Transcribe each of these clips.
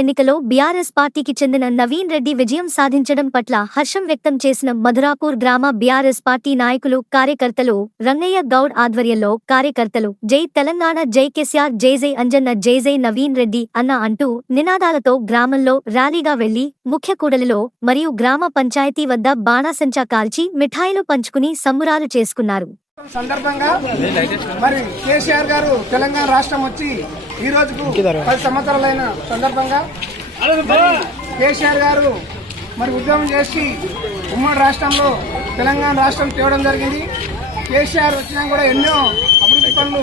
ఎన్నికలో బీఆర్ఎస్ పార్టీకి చెందిన నవీన్ రెడ్డి విజయం సాధించడం పట్ల హర్షం వ్యక్తం చేసిన మధురాపూర్ గ్రామ బీఆర్ఎస్ పార్టీ నాయకులు కార్యకర్తలు రంగయ్య గౌడ్ ఆధ్వర్యంలో కార్యకర్తలు జై తెలంగాణ, జై కేసీఆర్, జై జై అంజన్న, జై జై నవీన్ రెడ్డి అన్న అంటూ నినాదాలతో గ్రామంలో ర్యాలీగా వెళ్లి ముఖ్య కూడలిలో మరియు గ్రామ పంచాయతీ వద్ద బాణాసంచా కాల్చి మిఠాయిలు పంచుకుని సంబురాలు చేసుకున్నారు. సందర్భంగా మరి కేసీఆర్ గారు తెలంగాణ రాష్ట్రం వచ్చి ఈ రోజుకు 10 సంవత్సరాలైన సందర్భంగా కేసీఆర్ గారు మరి ఉద్యమం చేసి ఉమ్మడి రాష్ట్రంలో తెలంగాణ రాష్ట్రం తేవడం జరిగింది. కేసీఆర్ వచ్చినా కూడా ఎన్నో అభివృద్ధి పనులు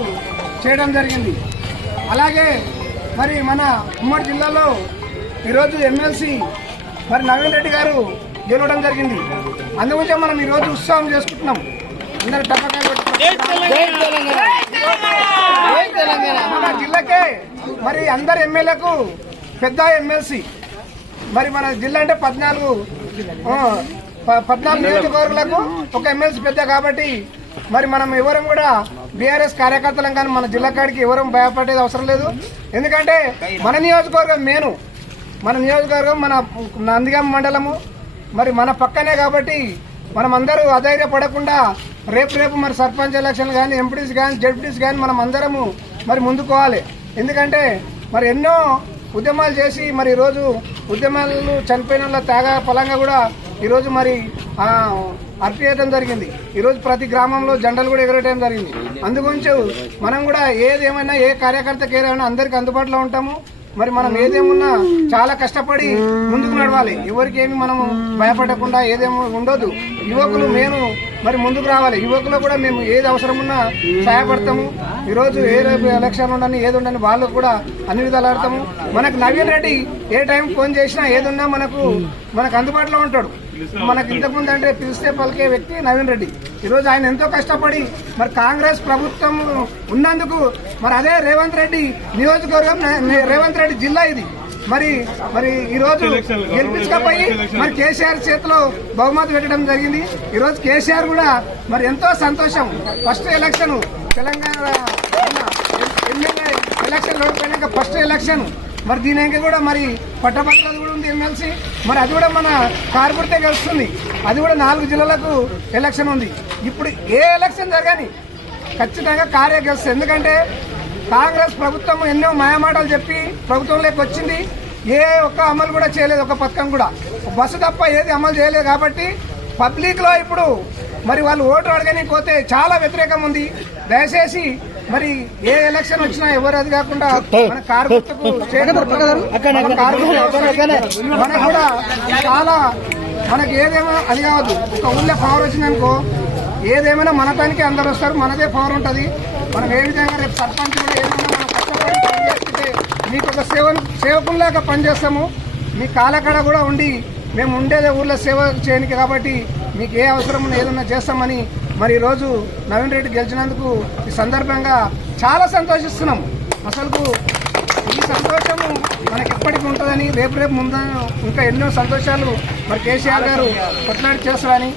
చేయడం జరిగింది. అలాగే మరి మన ఉమ్మడి జిల్లాలో ఈరోజు ఎమ్మెల్సీ మరి నవీన్ రెడ్డి గారు గెలవడం జరిగింది. అందుగురించే మనం ఈరోజు ఉత్సవం చేసుకుంటున్నాం. అందరు మన జిల్లాకే మరి అందరు ఎమ్మెల్యేకు పెద్ద ఎమ్మెల్సీ మరి మన జిల్లా అంటే 14 నియోజకవర్గాలకు ఒక ఎమ్మెల్సీ పెద్ద కాబట్టి మరి మనం ఎవరం కూడా బీఆర్ఎస్ కార్యకర్తలం కానీ మన జిల్లా కాడికి ఎవరం భయపడేది అవసరం లేదు. ఎందుకంటే మన నియోజకవర్గం మన నియోజకవర్గం మన నందిగామ మండలము మరి మన పక్కనే కాబట్టి మనం అందరూ అధైర్యపడకుండా రేపు మరి సర్పంచ్ ఎలక్షన్లు కానీ, ఎంపీటీస్ కానీ, జడ్పీటీస్ కానీ మనం అందరము మరి ముందుకోవాలి. ఎందుకంటే మరి ఎన్నో ఉద్యమాలు చేసి మరి ఈరోజు ఉద్యమాలు చనిపోయిన వాళ్ళ త్యాగ ఫలంగా కూడా ఈరోజు మరి అర్పించడం జరిగింది. ఈరోజు ప్రతి గ్రామంలో జెండాలు కూడా ఎగరటం జరిగింది. అందుగురించి మనం కూడా ఏదేమైనా ఏ కార్యకర్తకి ఏదైనా అందరికీ అందుబాటులో ఉంటాము. మరి మనం ఏదేమున్నా చాలా కష్టపడి ముందుకు నడవాలి. ఎవరికి ఏమి మనము భయపడకుండా ఏదేమో ఉండదు. యువకులు మేము మరి ముందుకు రావాలి. యువకులు కూడా మేము ఏది అవసరం ఉన్నా సహాయపడతాము. ఈరోజు ఏ ఎలక్షన్ ఉండని ఏది ఉండని వాళ్ళు కూడా అన్ని విధాలు ఆడతాము. మనకు నవీన్ రెడ్డి ఏ టైం ఫోన్ చేసినా ఏదున్నా మనకు అందుబాటులో ఉంటాడు. మనకు ఇంతకుముందు అంటే పిలిస్తే పలికే వ్యక్తి నవీన్ రెడ్డి. ఈరోజు ఆయన ఎంతో కష్టపడి మరి కాంగ్రెస్ ప్రభుత్వం ఉన్నందుకు మరి అదే రేవంత్ రెడ్డి నియోజకవర్గం, రేవంత్ రెడ్డి జిల్లా ఇది. మరి ఈరోజు గెలిపించకపోయి మరి కేసీఆర్ చేతిలో బహుమతి పెట్టడం జరిగింది. ఈరోజు కేసీఆర్ కూడా మరి ఎంతో సంతోషం. First election Telangana MLA election ఓడిపోయినాక ఫస్ట్ ఎలక్షన్ మరి దీనికి కూడా మరి పట్టభద్రులు కూడా ఉంది ఎమ్మెల్సీ. మరి అది కూడా మన కార్పొరేటే గెలుస్తుంది. అది కూడా 4 జిల్లాలకు ఎలక్షన్ ఉంది. ఇప్పుడు ఏ ఎలక్షన్ జరగని ఖచ్చితంగా కార్య గెలుస్తుంది. ఎందుకంటే కాంగ్రెస్ ప్రభుత్వం ఎన్నో మాయమాటలు చెప్పి ప్రభుత్వంలోకి వచ్చింది. ఏ ఒక్క అమలు కూడా చేయలేదు. ఒక పథకం కూడా బస్సు తప్ప ఏది అమలు చేయలేదు. కాబట్టి పబ్లిక్లో ఇప్పుడు మరి వాళ్ళు ఓటు అడగని పోతే చాలా వ్యతిరేకం ఉంది. దయచేసి మరి ఏ ఎలక్షన్ వచ్చినా ఎవరు అది కాకుండా మన కార్మికులకు మనకు కూడా చాలా మనకి ఏదేమో అది కావద్దు. ఒక ఊళ్ళో పవర్ వచ్చిందనుకో ఏదేమైనా మనటానికి అందరు వస్తారు. మనదే పవర్ ఉంటుంది. మనం ఏ విధంగా రేపు సర్పంచ్ కూడా ఏదైనా మనం కష్టపడి పనిచేస్తుంటే మీకు ఒక సేవకుల్లాగా పనిచేస్తాము. మీ కాలకడ కూడా ఉండి మేము ఉండేదే ఊళ్ళో సేవ చేయడానికి కాబట్టి మీకు ఏ అవసరం ఏదన్నా చేస్తామని మరి ఈరోజు నవీన్ రెడ్డి గెలిచినందుకు ఈ సందర్భంగా చాలా సంతోషిస్తున్నాం. అసలు ఈ సంతోషము మనకి ఎప్పటికీ ఉంటుందని రేపు ముందు ఇంకా ఎన్నో సంతోషాలు మరి కేసీఆర్ గారు కొట్లాడి చేస్తారని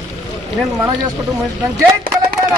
నేను మనం చేసుకుంటూ జై తెలంగాణ.